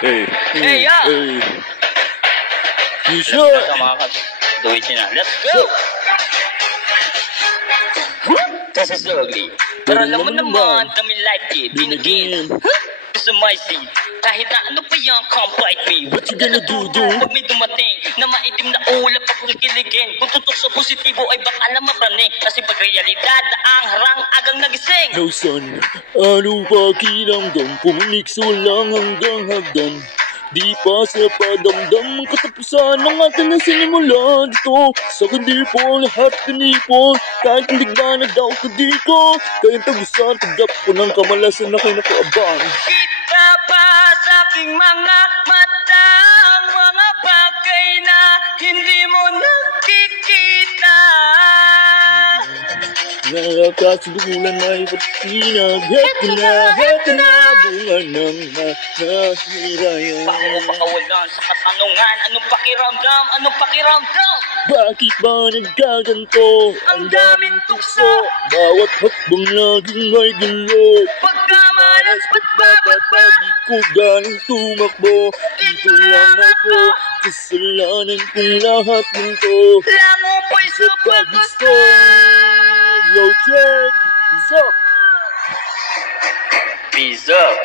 Hey, Hey, yeah. hey. You Let's sure? go, mga kat. Tuwid na. Let's go! This is ugly. Pero alam mo naman, dami like it. Binigin. Gusto my seat. Kahit na ano pa yung come fight me. What you gonna do? Pag may dumating na maitim na ulap at kikiligin. Kung tutok sa positibo ay baka alam mapraning. Kasi pag realidad na ang harang agang nagising. No son, ano ba kiramdam? Puminikso lang hanggang hagdan. Di pa sa padamdam ang katapusan ng atin na sinimula dito. Sa kadipon, lahat tinipon. Kahit hindi ba na daw ka dito. Kaya tagusan, tagap ko ng kamalasan na kayo nakaaban. Kita pa sa aking mga mata ang mga bagay na hindi mo nakikita. Nakakasugulan may patinag. Heto na, bunga ng nahirayan. Baka mo pakawalan sa katanungan. Anong pakiramdam? Anong pakiramdam? Bakit ba nagkaganto? Ang daming tukso. Bawat hakbang laging may gulo. Pagkamalas ba't babagba? Di ko galing tumakbo. Dito lang ako. Kasalanan kong lahat nito. Lango po'y sa paggusto. Yo, check! What's up? Peace up.